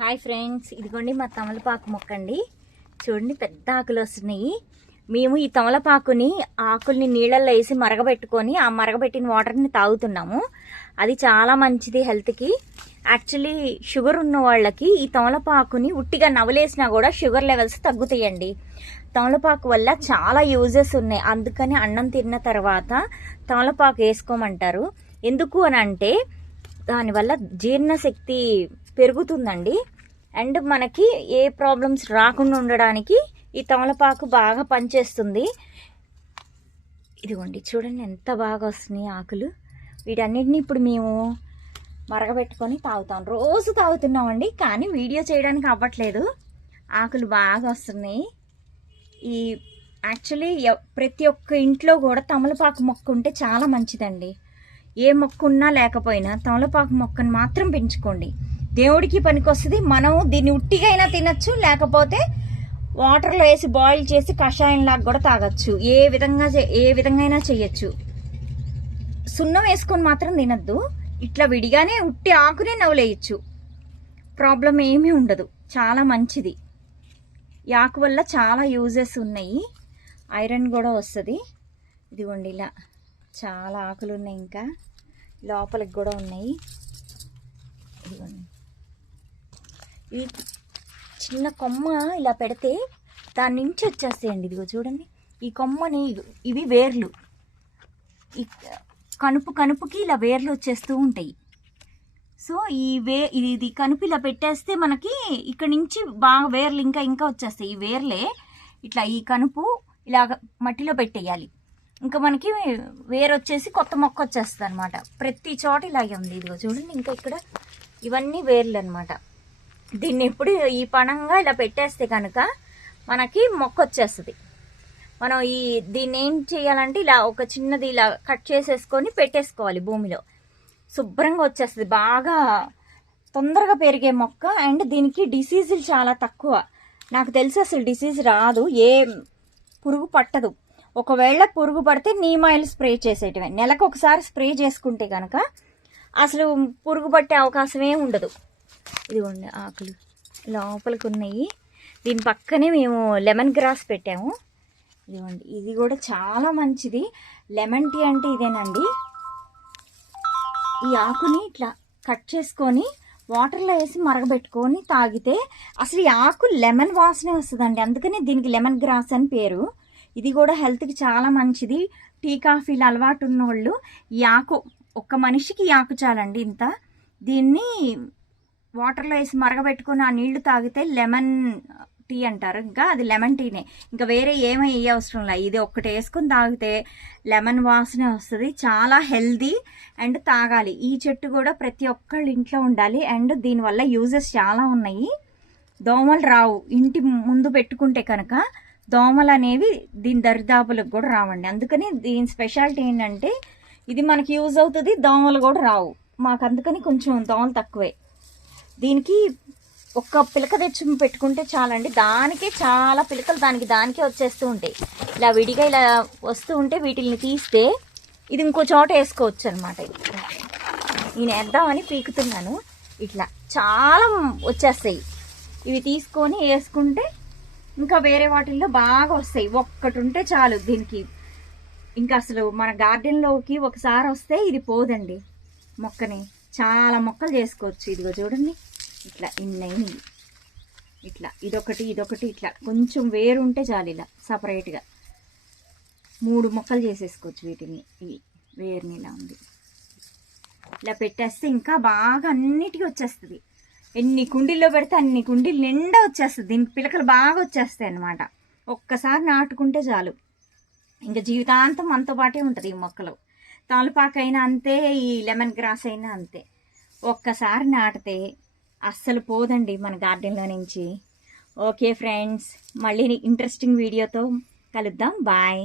Hi friends, ఇదిగోండి మా తమలపాకు మొక్క అండి. చూడండి, పెద్ద ఆకులు వస్తున్నాయి. మేము ఈ తమలపాకుని ఆకుల్ని నీళ్ళల్లో వేసి మరగబెట్టుకొని ఆ మరగబెట్టిన వాటర్ని తాగుతున్నాము. అది చాలా మంచిది హెల్త్కి. యాక్చువల్లీ షుగర్ ఉన్న వాళ్ళకి ఈ తమలపాకుని ఉట్టిగా నవలేసినా కూడా షుగర్ లెవెల్స్ తగ్గుతాయండి. తమలపాకు వల్ల చాలా యూజెస్ ఉన్నాయి. అందుకని అన్నం తిన్న తర్వాత తమలపాకు వేసుకోమంటారు. ఎందుకు అని అంటే దానివల్ల జీర్ణశక్తి పెరుగుతుందండి. అండ్ మనకి ఏ ప్రాబ్లమ్స్ రాకుండా ఉండడానికి ఈ తమలపాకు బాగా పనిచేస్తుంది. ఇదిగోండి, చూడండి ఎంత బాగా వస్తున్నాయి ఆకులు. వీటన్నిటిని ఇప్పుడు మేము మరగబెట్టుకొని తాగుతాం. రోజు తాగుతున్నామండి, కానీ వీడియో చేయడానికి అవ్వట్లేదు. ఆకులు బాగా వస్తున్నాయి. ఈ యాక్చువల్లీ ప్రతి ఒక్క ఇంట్లో కూడా తమలపాకు మొక్క ఉంటే చాలా మంచిదండి. ఏ మొక్క ఉన్నా లేకపోయినా తమలపాకు మొక్కను మాత్రం పెంచుకోండి. దేవుడికి పనికొస్తుంది. మనం దీన్ని ఉట్టిగా అయినా తినచ్చు, లేకపోతే వాటర్లో వేసి బాయిల్ చేసి కషాయం లాగా కూడా తాగొచ్చు. ఏ విధంగా అయినా చేయొచ్చు. సున్నం వేసుకొని మాత్రం తినద్దు. ఇట్లా విడిగానే ఉట్టి ఆకునే నవ్వులేయచ్చు. ప్రాబ్లం ఏమీ ఉండదు. చాలా మంచిది. ఈ ఆకు వల్ల చాలా యూజెస్ ఉన్నాయి. ఐరన్ కూడా వస్తుంది. ఇదిగోండి, ఇలా చాలా ఆకులు ఉన్నాయి. ఇంకా లోపలికి కూడా ఉన్నాయి. ఇదిగోండి, ఈ చిన్న కొమ్మ ఇలా పెడితే దాని నుంచి వచ్చేస్తాయండి. ఇదిగో చూడండి, ఈ కొమ్మని ఇవి వేర్లు. ఈ కనుపుకి ఇలా వేర్లు వచ్చేస్తూ ఉంటాయి. సో ఇది కనుపు ఇలా పెట్టేస్తే మనకి ఇక్కడ నుంచి బాగా వేర్లు ఇంకా వచ్చేస్తాయి. ఈ వేర్లే ఇట్లా ఈ కనుపు ఇలా మట్టిలో పెట్టేయాలి. ఇంకా మనకి వేరు వచ్చేసి కొత్త మొక్క వచ్చేస్తుంది అనమాట. ప్రతి చోట ఇలాగే ఉంది. ఇదిగో చూడండి, ఇంకా ఇక్కడ ఇవన్నీ వేర్లు అనమాట. దీన్ని ఎప్పుడు ఈ పణంగా ఇలా పెట్టేస్తే కనుక మనకి మొక్క వచ్చేస్తుంది. మనం దీన్ని ఏం చేయాలంటే ఇలా ఒక చిన్నది ఇలా కట్ చేసేసుకొని పెట్టేసుకోవాలి భూమిలో. శుభ్రంగా వచ్చేస్తుంది. బాగా తొందరగా పెరిగే మొక్క. అండ్ దీనికి డిసీజులు చాలా తక్కువ. నాకు తెలిసి అసలు డిసీజ్ రాదు, ఏ పురుగు పట్టదు. ఒకవేళ పురుగు పడితే నీమ్ ఆయిల్ స్ప్రే చేసేటివే. నెలకు ఒకసారి స్ప్రే చేసుకుంటే కనుక అసలు పురుగు పట్టే అవకాశం ఏమి ఉండదు. ఇదిగోండి, ఆకులు లోపలికి ఉన్నాయి. దీని పక్కనే మేము లెమన్ గ్రాస్ పెట్టాము. ఇదిగోండి, ఇది కూడా చాలా మంచిది. లెమన్ టీ అంటే ఇదేనండి. ఈ ఆకుని ఇట్లా కట్ చేసుకొని వాటర్లో వేసి మరగబెట్టుకొని తాగితే అసలు ఈ ఆకు లెమన్ వాసనే వస్తుందండి. అందుకని దీనికి లెమన్ గ్రాస్ అని పేరు. ఇది కూడా హెల్త్కి చాలా మంచిది. టీ కాఫీలు అలవాటు ఉన్నవాళ్ళు ఈ ఆకు, ఒక్క మనిషికి ఈ ఆకు చాలండి. ఇంత దీన్ని వాటర్లో వేసి మరగబెట్టుకొని ఆ నీళ్లు తాగితే లెమన్ టీ అంటారు. ఇంకా అది లెమన్ టీనే, ఇంకా వేరే ఏమీ అవసరం లేదు. ఇది ఒక్కటి వేసుకొని తాగితే లెమన్ వాసనే వస్తుంది. చాలా హెల్దీ అండ్ తాగాలి. ఈ చెట్టు కూడా ప్రతి ఒక్కళ్ళ ఇంట్లో ఉండాలి. అండ్ దీనివల్ల యూజెస్ చాలా ఉన్నాయి. దోమలు రావు. ఇంటి ముందు పెట్టుకుంటే కనుక దోమలు అనేవి దీని దరిదాపులకు కూడా రావండి. అందుకని దీని స్పెషాలిటీ ఏంటంటే ఇది మనకి యూజ్ అవుతుంది, దోమలు కూడా రావు మాకు. అందుకని కొంచెం దోమలు తక్కువే. దీనికి ఒక్క పిలక తెచ్చి పెట్టుకుంటే చాలండి. దానికే చాలా పిలకలు దానికే వచ్చేస్తూ ఉంటాయి. ఇలా విడిగా ఇలా వస్తూ ఉంటే వీటిని తీస్తే ఇది ఇంకో చోట వేసుకోవచ్చు అనమాట. నేను వేద్దామని పీకుతున్నాను. ఇట్లా చాలా వచ్చేస్తాయి. ఇవి తీసుకొని వేసుకుంటే ఇంకా వేరే వాటిల్లో బాగా వస్తాయి. ఒక్కటి ఉంటే చాలు దీనికి. ఇంకా అసలు మన గార్డెన్లోకి ఒకసారి వస్తే ఇది పోదండి. మొక్కని చాలా మొక్కలు చేసుకోవచ్చు. ఇదిగో చూడండి, ఇట్లా ఇన్నైంది. ఇట్లా ఇదొకటి ఇట్లా కొంచెం వేరు ఉంటే చాలు. ఇలా సపరేట్గా 3 మొక్కలు చేసేసుకోవచ్చు వీటిని. ఇవి వేరుని ఇలా ఉంది. ఇలా పెట్టేస్తే ఇంకా బాగా అన్నిటికీ వచ్చేస్తుంది. ఎన్ని కుండీల్లో పెడితే అన్ని కుండీలు నిండా వచ్చేస్తుంది. దీనికి పిలకలు బాగా వచ్చేస్తాయి అన్నమాట. ఒక్కసారి నాటుకుంటే చాలు, ఇంకా జీవితాంతం మనతో పాటే ఉంటుంది ఈ మొక్కలు. తమలపాకు అయినా అంతే, ఈ లెమన్ గ్రాస్ అయినా అంతే. ఒక్కసారి నాటితే అస్సలు పోదండి మన గార్డెన్లో నుంచి. ఓకే ఫ్రెండ్స్, మళ్ళీ ఇంట్రెస్టింగ్ వీడియోతో కలుద్దాం. బాయ్.